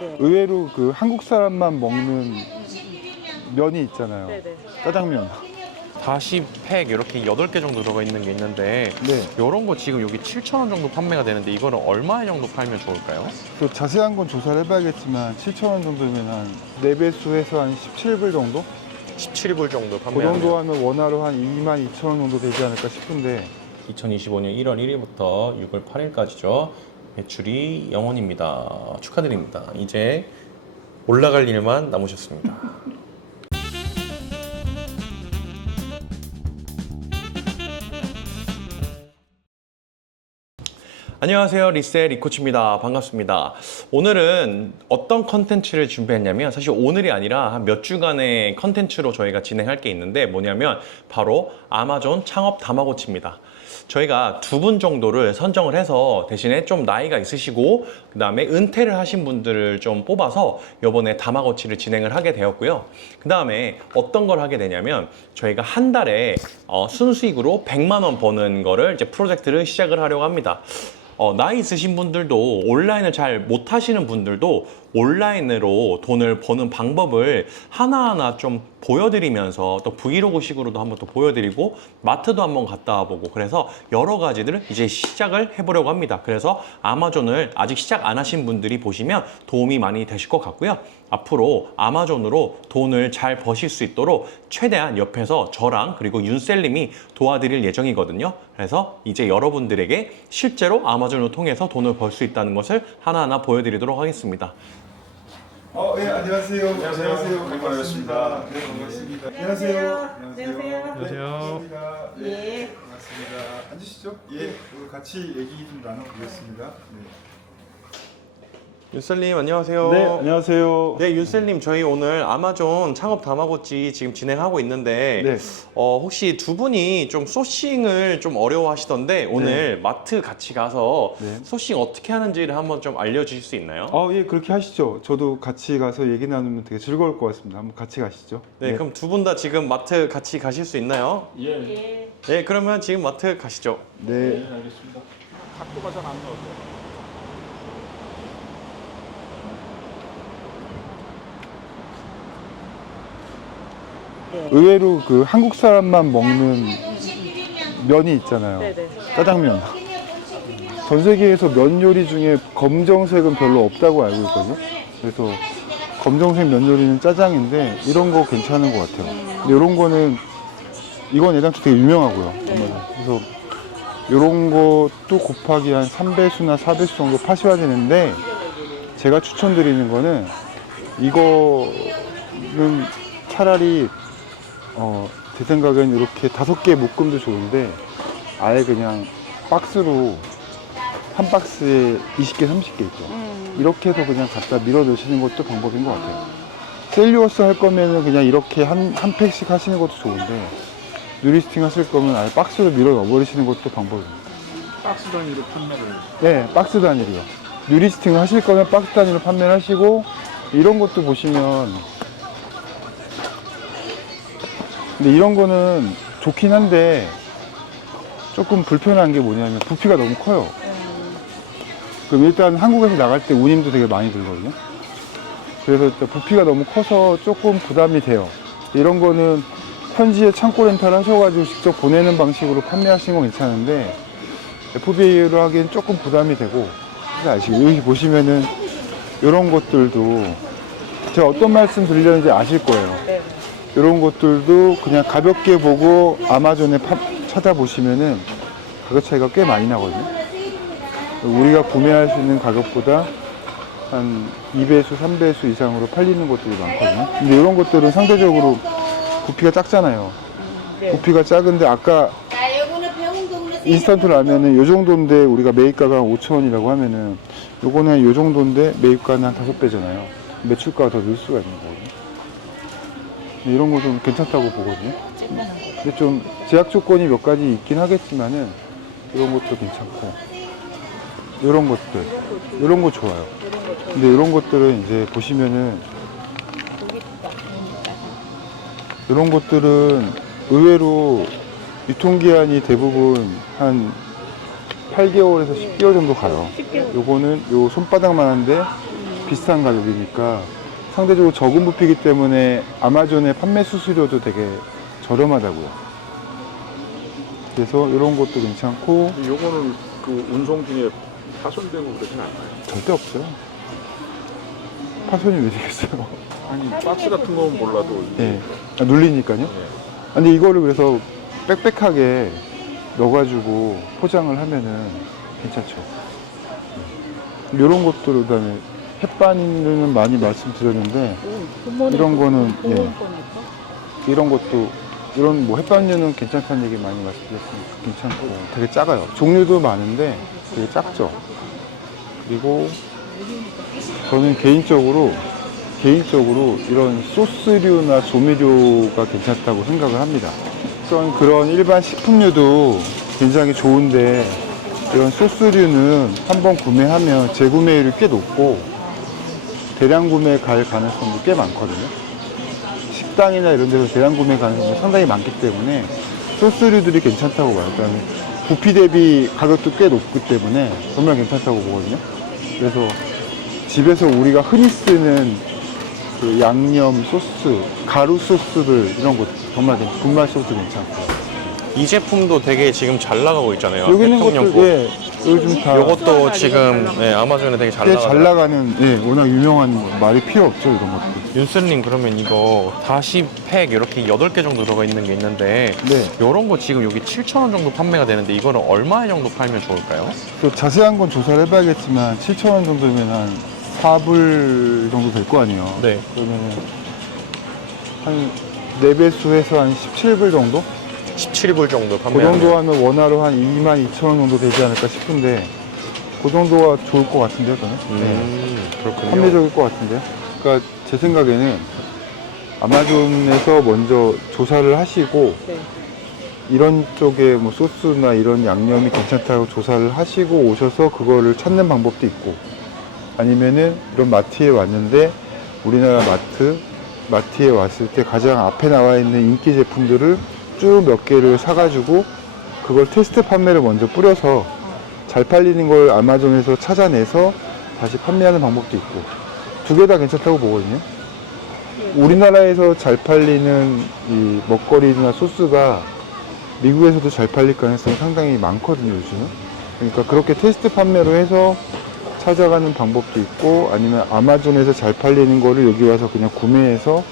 네. 의외로 그 한국 사람만 먹는 면이 있잖아요. 네네. 짜장면. 다시 팩 이렇게 8개 정도 들어가 있는 게 있는데 네. 이런 거 지금 여기 7,000원 정도 판매가 되는데 이거는 얼마 정도 팔면 좋을까요? 또 자세한 건 조사를 해봐야겠지만 7,000원 정도면 한 4배수 해서 한 17불 정도? 17불 정도 그 판매하면 정도 하면 원화로 한 22,000원 정도 되지 않을까 싶은데 2025년 1월 1일부터 6월 8일까지죠. 매출이 0원입니다. 축하드립니다. 이제 올라갈 일만 남으셨습니다. 안녕하세요. 리셀 리코치입니다. 반갑습니다. 오늘은 어떤 컨텐츠를 준비했냐면 사실 오늘이 아니라 한 몇 주간의 컨텐츠로 저희가 진행할 게 있는데 뭐냐면 바로 아마존 창업 다마고치입니다. 저희가 2분 정도를 선정을 해서 대신에 좀 나이가 있으시고 그 다음에 은퇴를 하신 분들을 좀 뽑아서 이번에 다마고치를 진행을 하게 되었고요. 그 다음에 어떤 걸 하게 되냐면 저희가 한 달에 순수익으로 100만 원 버는 거를 이제 프로젝트를 시작을 하려고 합니다. 나이 있으신 분들도 온라인을 잘 못하시는 분들도 온라인으로 돈을 버는 방법을 하나하나 좀 보여드리면서 또 브이로그 식으로도 한번 또 보여드리고 마트도 한번 갔다 와보고 그래서 여러 가지들을 이제 시작을 해보려고 합니다. 그래서 아마존을 아직 시작 안 하신 분들이 보시면 도움이 많이 되실 것 같고요. 앞으로 아마존으로 돈을 잘 버실 수 있도록 최대한 옆에서 저랑 그리고 윤셀님이 도와드릴 예정이거든요. 그래서 이제 여러분들에게 실제로 아마존을 통해서 돈을 벌 수 있다는 것을 하나하나 보여드리도록 하겠습니다. 예, 안녕하세요. 안녕하세요. 반갑습니다. 네, 반갑습니다. 안녕하세요. 안녕하세요. 안녕하세요. 네, 예. 반갑습니다. 앉으시죠. 예, 오늘 같이 얘기 좀 나눠보겠습니다. 네. 윤셀님 안녕하세요. 네, 안녕하세요. 네, 윤셀님 저희 오늘 아마존 창업 다마고치 지금 진행하고 있는데 네. 혹시 두 분이 좀 소싱을 좀 어려워하시던데 오늘 마트 같이 가서 네. 소싱 어떻게 하는지를 한번 좀 알려주실 수 있나요? 예, 그렇게 하시죠. 저도 같이 가서 얘기 나누면 되게 즐거울 것 같습니다. 한번 같이 가시죠. 네, 그럼 두 분 다 지금 마트 같이 가실 수 있나요? 예. 네, 그러면 지금 마트 가시죠. 네. 알겠습니다. 각도가 잘 안 나오죠. 의외로 그 한국 사람만 먹는 면이 있잖아요. 네네. 짜장면. 전 세계에서 면 요리 중에 검정색은 별로 없다고 알고 있거든요. 그래서 검정색 면 요리는 짜장인데 이런 거 괜찮은 것 같아요. 근데 이런 거는 이건 애당초 되게 유명하고요. 그래서 이런 것도 곱하기 한 3배수나 4배수 정도 파셔야 되는데 제가 추천드리는 거는 이거는 차라리 제 생각엔 이렇게 5개 묶음도 좋은데 아예 그냥 박스로 한 박스에 20개, 30개 있죠. 이렇게 해서 그냥 갖다 밀어 넣으시는 것도 방법인 것 같아요. 셀리워스 할 거면은 그냥 이렇게 한 팩씩 하시는 것도 좋은데 뉴리스팅 하실 거면 아예 박스로 밀어 넣어버리시는 것도 방법입니다. 박스 단위로 판매를. 네, 박스 단위로요. 뉴리스팅 하실 거면 박스 단위로 판매를 하시고 이런 것도 보시면 근데 이런 거는 좋긴 한데 조금 불편한 게 뭐냐면 부피가 너무 커요. 그럼 일단 한국에서 나갈 때 운임도 되게 많이 들거든요. 그래서 일단 부피가 너무 커서 조금 부담이 돼요. 이런 거는 현지에 창고 렌탈 하셔가지고 직접 보내는 방식으로 판매하시는 건 괜찮은데 FBA로 하기엔 조금 부담이 되고 그래서 아시죠? 여기 보시면은 이런 것들도 제가 어떤 말씀 드리려는지 아실 거예요. 네. 이런 것들도 그냥 가볍게 보고 아마존에 찾아보시면은 가격 차이가 꽤 많이 나거든요. 우리가 구매할 수 있는 가격보다 한 2배수, 3배수 이상으로 팔리는 것들이 많거든요. 근데 이런 것들은 상대적으로 부피가 작잖아요. 네. 부피가 작은데 아까 인스턴트 라면은 이 정도인데 우리가 매입가가 5,000원이라고 하면은 요거는 이 정도인데 매입가는 한 5배잖아요. 매출가가 더 늘 수가 있는 거거든요. 이런 거 좀 괜찮다고 보거든요. 근데 좀 제약 조건이 몇 가지 있긴 하겠지만은 이런 것도 괜찮고 이런 것들 이런 거 좋아요. 근데 이런 것들은 이제 보시면은 이런 것들은 의외로 유통기한이 대부분 한 8개월에서 10개월 정도 가요. 요거는 요 손바닥만 한데 비슷한 가격이니까 상대적으로 적은 부피이기 때문에 아마존의 판매 수수료도 되게 저렴하다고요. 그래서 이런 것도 괜찮고 요거는 그 운송 중에 파손되고 그러진 않아요? 절대 없어요. 파손이 왜 되겠어요? 아니 박스 같은 거는 몰라도 예. 눌리니까요. 근데 이거를 그래서 빽빽하게 넣어가지고 포장을 하면은 괜찮죠. 이런 것들 그다음에 햇반은 많이 말씀드렸는데 이런 거는 예. 이런 것도 이런 뭐 햇반류는 괜찮다는 얘기 많이 말씀드렸으니까 괜찮고 되게 작아요. 종류도 많은데 되게 작죠. 그리고 저는 개인적으로 이런 소스류나 조미료가 괜찮다고 생각을 합니다. 그런 일반 식품류도 굉장히 좋은데 이런 소스류는 한번 구매하면 재구매율이 꽤 높고 대량 구매 갈 가능성도 꽤 많거든요. 식당이나 이런 데서 대량 구매 가능성이 상당히 많기 때문에 소스류들이 괜찮다고 봐요. 그다음에 부피 대비 가격도 꽤 높기 때문에 정말 괜찮다고 보거든요. 그래서 집에서 우리가 흔히 쓰는 그 양념 소스, 가루 소스들 이런 거 정말 분말 소스 괜찮고. 이 제품도 되게 지금 잘 나가고 있잖아요. 여기 있는 것들 해통연고. 예, 요즘 다 이것도 지금 네, 아마존에 되게 잘 꽤 나가요. 잘 나가는 예, 워낙 유명한 말이 필요 없죠 이런 것들. 윤슬님 그러면 이거 다시 팩 이렇게 8개 정도 들어가 있는 게 있는데 네. 이런 거 지금 여기 7,000원 정도 판매가 되는데 이거는 얼마 정도 팔면 좋을까요? 또 자세한 건 조사를 해봐야겠지만 7,000원 정도면 한 4불 정도 될 거 아니에요. 네. 그러면은 한 4배수 해서 한 17불 정도? 17불 정도 그 판매하면 정도 하면 원화로 한 22,000원 정도 되지 않을까 싶은데 그 정도가 좋을 것 같은데요, 저는. 네. 그렇군요. 합리적일 것 같은데요. 그러니까 제 생각에는 아마존에서 먼저 조사를 하시고 네. 이런 쪽에 뭐 소스나 이런 양념이 괜찮다고 조사를 하시고 오셔서 그거를 찾는 방법도 있고 아니면은 이런 마트에 왔는데 우리나라 마트에 왔을 때 가장 앞에 나와 있는 인기 제품들을 쭉 몇 개를 사가지고 그걸 테스트 판매를 먼저 뿌려서 잘 팔리는 걸 아마존에서 찾아내서 다시 판매하는 방법도 있고 두 개 다 괜찮다고 보거든요. 우리나라에서 잘 팔리는 이 먹거리나 소스가 미국에서도 잘 팔릴 가능성이 상당히 많거든요, 요즘은. 그러니까 그렇게 테스트 판매로 해서 찾아가는 방법도 있고 아니면 아마존에서 잘 팔리는 거를 여기 와서 그냥 구매해서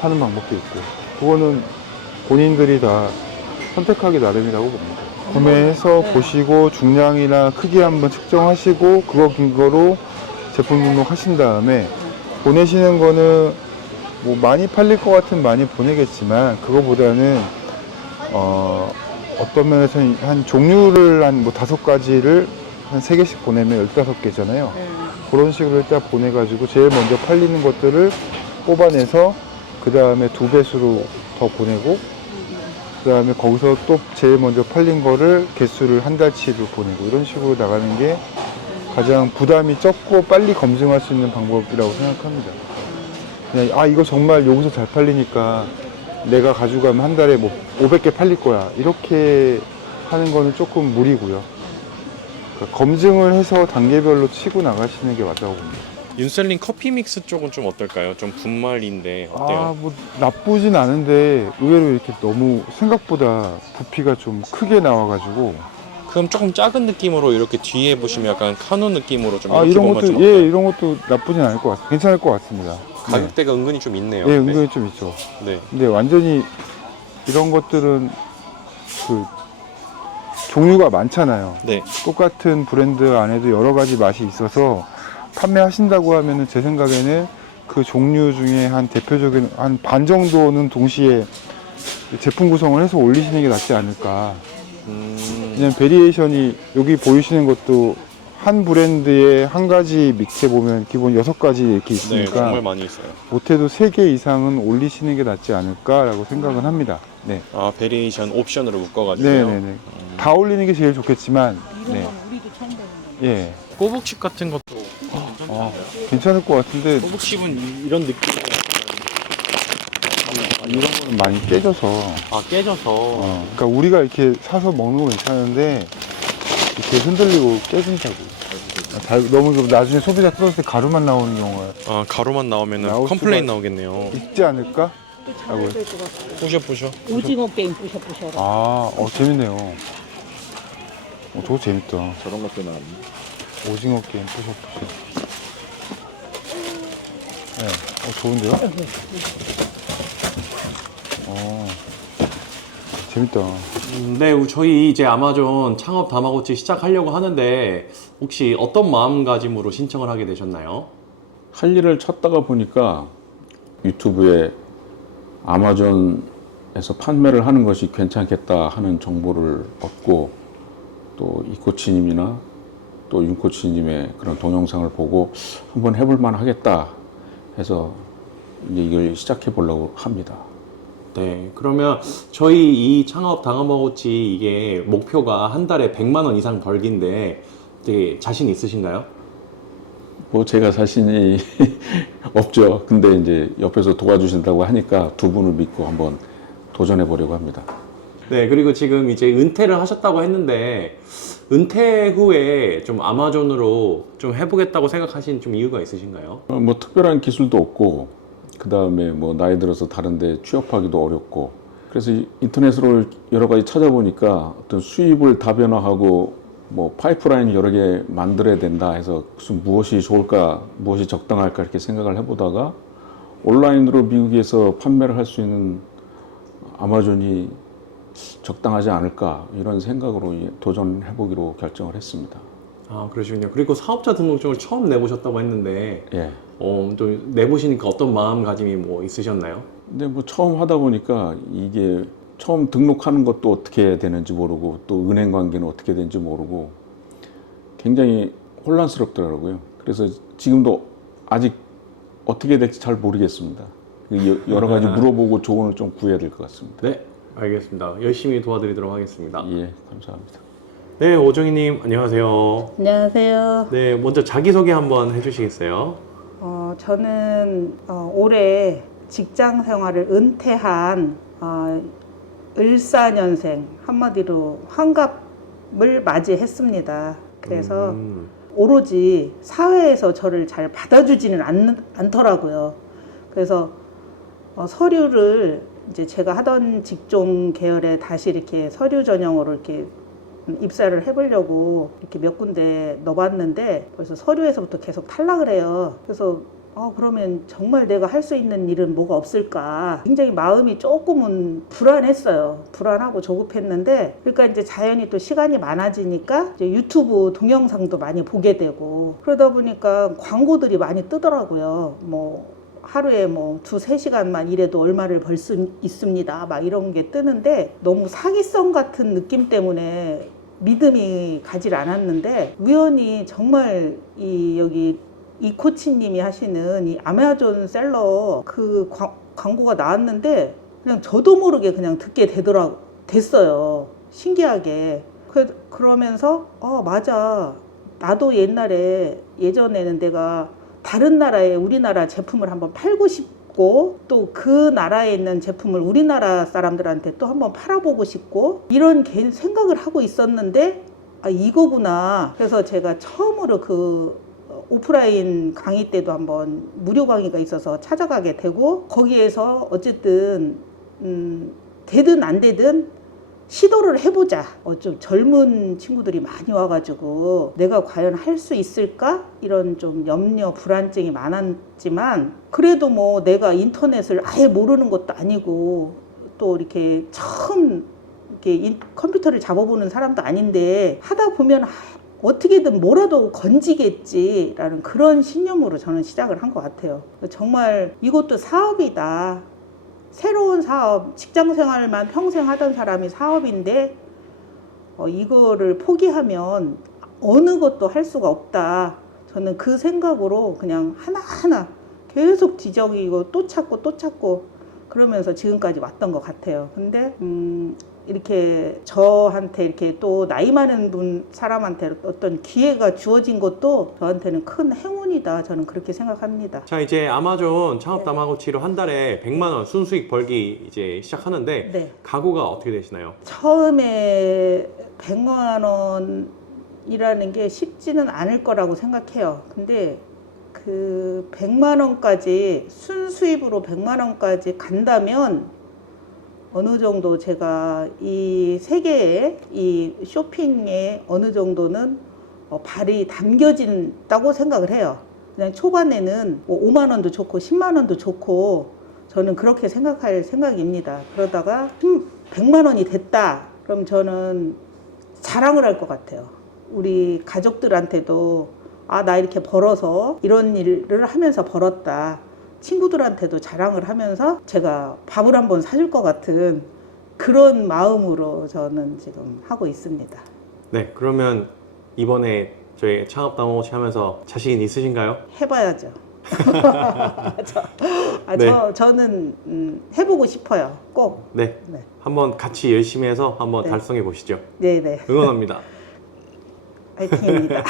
파는 방법도 있고 그거는 본인들이 다 선택하기 나름이라고 봅니다. 구매해서 보시고 중량이나 크기 한번 측정하시고 그거 근거로 제품 등록하신 다음에 보내시는 거는 뭐 많이 팔릴 것 같으면 많이 보내겠지만 그거보다는 어떤 면에서는 한 종류를 한 뭐 5가지를 한 3개씩 보내면 15개잖아요. 그런 식으로 일단 보내가지고 제일 먼저 팔리는 것들을 뽑아내서 그 다음에 2배수로 더 보내고 그 다음에 거기서 또 제일 먼저 팔린 거를 개수를 한 달치로 보내고 이런 식으로 나가는 게 가장 부담이 적고 빨리 검증할 수 있는 방법이라고 생각합니다. 그냥 이거 정말 여기서 잘 팔리니까 내가 가져가면 한 달에 뭐 500개 팔릴 거야 이렇게 하는 거는 조금 무리고요. 그러니까 검증을 해서 단계별로 치고 나가시는 게 맞다고 봅니다. 윤슬님 커피 믹스 쪽은 좀 어떨까요? 좀 분말인데 어때요? 뭐 나쁘진 않은데 의외로 이렇게 너무 생각보다 부피가 좀 크게 나와가지고 그럼 조금 작은 느낌으로 이렇게 뒤에 보시면 약간 카누 느낌으로 좀 이렇게 이런 보면 것도 좀 예 어때요? 이런 것도 나쁘진 않을 것 같습니다. 괜찮을 것 같습니다. 가격대가 은근히 좀 있네요. 네, 근데. 은근히 좀 있죠. 네. 근데 완전히 이런 것들은 그 종류가 많잖아요. 네. 똑같은 브랜드 안에도 여러 가지 맛이 있어서 판매하신다고 하면은 제 생각에는 그 종류 중에 한 대표적인 한 반 정도는 동시에 제품 구성을 해서 올리시는 게 낫지 않을까. 왜냐면 베리에이션이 여기 보이시는 것도 한 브랜드에 한 가지 믹스해 보면 기본 6가지 이렇게 네, 있으니까 정말 많이 있어요. 못해도 3개 이상은 올리시는 게 낫지 않을까라고 생각은 합니다. 네. 베리에이션 옵션으로 묶어가지고요. 네네네. 다 올리는 게 제일 좋겠지만, 네. 우리도 처음 보는 거. 예. 꼬북칩 같은 것도 괜찮을 것 같은데, 꼬북칩은 이런 느낌으로 이런 거는 많이 깨져서. 깨져서 그러니까 우리가 이렇게 사서 먹는 건 괜찮은데, 이렇게 흔들리고 깨진다고. 너무 나중에 소비자 뜯었을 때 가루만 나오는 경우가 아, 가루만 나오면은 나올 컴플레인 수가 나오겠네요. 있지 않을까? 하고. 부셔. 오징어 게임 부셔. 아, 재밌네요. 저거 재밌다. 저런 것도 나왔네. 오징어 게임 부셔. 네, 좋은데요? 재밌다. 네, 저희 이제 아마존 창업 다마고치 시작하려고 하는데 혹시 어떤 마음가짐으로 신청을 하게 되셨나요? 할 일을 찾다가 보니까 유튜브에 아마존에서 판매를 하는 것이 괜찮겠다 하는 정보를 얻고 또 이코치님이나 또 윤코치님의 그런 동영상을 보고 한번 해볼 만 하겠다 해서 이제 이걸 시작해 보려고 합니다. 네, 그러면 저희 이 창업 다마고치 이게 목표가 한 달에 100만 원 이상 벌기인데 되게 자신 있으신가요? 뭐 제가 자신이 없죠. 근데 이제 옆에서 도와주신다고 하니까 두 분을 믿고 한번 도전해 보려고 합니다. 네, 그리고 지금 이제 은퇴를 하셨다고 했는데 은퇴 후에 좀 아마존으로 좀 해보겠다고 생각하신 좀 이유가 있으신가요? 뭐 특별한 기술도 없고 그 다음에 뭐 나이 들어서 다른데 취업하기도 어렵고 그래서 인터넷으로 여러 가지 찾아보니까 어떤 수입을 다변화하고 뭐 파이프라인 여러 개 만들어야 된다 해서 무엇이 좋을까 무엇이 적당할까 이렇게 생각을 해보다가 온라인으로 미국에서 판매를 할 수 있는 아마존이 적당하지 않을까 이런 생각으로 도전해보기로 결정을 했습니다. 아, 그러시군요. 그리고 사업자 등록증을 처음 내보셨다고 했는데 예. 좀 내보시니까 어떤 마음가짐이 뭐 있으셨나요? 근데 뭐 처음 하다 보니까 이게 처음 등록하는 것도 어떻게 되는지 모르고 또 은행 관계는 어떻게 되는지 모르고 굉장히 혼란스럽더라고요. 그래서 지금도 아직 어떻게 될지 잘 모르겠습니다. 여러 가지 물어보고 조언을 좀 구해야 될 것 같습니다. 네, 알겠습니다. 열심히 도와드리도록 하겠습니다. 예, 감사합니다. 네, 오정희님 안녕하세요. 안녕하세요. 네, 먼저 자기소개 한번 해주시겠어요? 저는 올해 직장 생활을 은퇴한 을사년생 한마디로 환갑을 맞이했습니다. 그래서 오로지 사회에서 저를 잘 받아주지는 않더라고요. 그래서 서류를 이제 제가 하던 직종 계열에 다시 이렇게 서류 전형으로 이렇게 입사를 해보려고 이렇게 몇 군데 넣어봤는데 벌써 서류에서부터 계속 탈락을 해요. 그래서 그러면 정말 내가 할 수 있는 일은 뭐가 없을까 굉장히 마음이 조금은 불안했어요. 불안하고 조급했는데 그러니까 이제 자연히 또 시간이 많아지니까 이제 유튜브 동영상도 많이 보게 되고 그러다 보니까 광고들이 많이 뜨더라고요. 뭐 하루에 뭐 2-3시간만 일해도 얼마를 벌 수 있습니다 막 이런 게 뜨는데 너무 사기성 같은 느낌 때문에 믿음이 가질 않았는데 우연히 정말 여기 이 코치님이 하시는 이 아마존 셀러 그 광고가 나왔는데 그냥 저도 모르게 그냥 듣게 됐어요. 신기하게. 그러면서 맞아. 나도 예전에는 내가 다른 나라에 우리나라 제품을 한번 팔고 싶고 또 그 나라에 있는 제품을 우리나라 사람들한테 또 한번 팔아보고 싶고 이런 생각을 하고 있었는데 이거구나. 그래서 제가 처음으로 그 오프라인 강의 때도 한번 무료 강의가 있어서 찾아가게 되고 거기에서 어쨌든 되든 안 되든 시도를 해보자. 좀 젊은 친구들이 많이 와가지고 내가 과연 할 수 있을까? 이런 좀 염려, 불안증이 많았지만 그래도 뭐 내가 인터넷을 아예 모르는 것도 아니고 또 이렇게 처음 이렇게 컴퓨터를 잡아보는 사람도 아닌데 하다 보면 어떻게든 뭐라도 건지겠지라는 그런 신념으로 저는 시작을 한 것 같아요. 정말 이것도 사업이다. 새로운 사업, 직장 생활만 평생 하던 사람이 사업인데 이거를 포기하면 어느 것도 할 수가 없다. 저는 그 생각으로 그냥 하나하나 계속 뒤적이고 또 찾고 그러면서 지금까지 왔던 것 같아요. 근데 이렇게 저한테 이렇게 또 나이 많은 사람한테 어떤 기회가 주어진 것도 저한테는 큰 행운이다. 저는 그렇게 생각합니다. 자, 이제 아마존 창업 다마고치로 한 달에 100만 원 순수익 벌기 이제 시작하는데 네. 각오가 어떻게 되시나요? 처음에 100만 원 원이라는 게 쉽지는 않을 거라고 생각해요. 근데 그 100만 원까지 순수입으로 100만 원까지 간다면 어느 정도 제가 이 세계의 이 쇼핑에 어느 정도는 발이 담겨진다고 생각을 해요. 그냥 초반에는 뭐 5만 원도 좋고 10만 원도 좋고 저는 그렇게 생각할 생각입니다. 그러다가 100만 원이 됐다. 그럼 저는 자랑을 할 것 같아요. 우리 가족들한테도 나 이렇게 벌어서 이런 일을 하면서 벌었다. 친구들한테도 자랑을 하면서 제가 밥을 한번 사줄 것 같은 그런 마음으로 저는 지금 하고 있습니다. 네, 그러면 이번에 저희 창업담원고시 하면서 자신 있으신가요? 해봐야죠. 네. 저는 해보고 싶어요. 꼭. 네, 네. 한번 같이 열심히 해서 한번 네. 달성해 보시죠. 네네. 응원합니다. 화이팅입니다.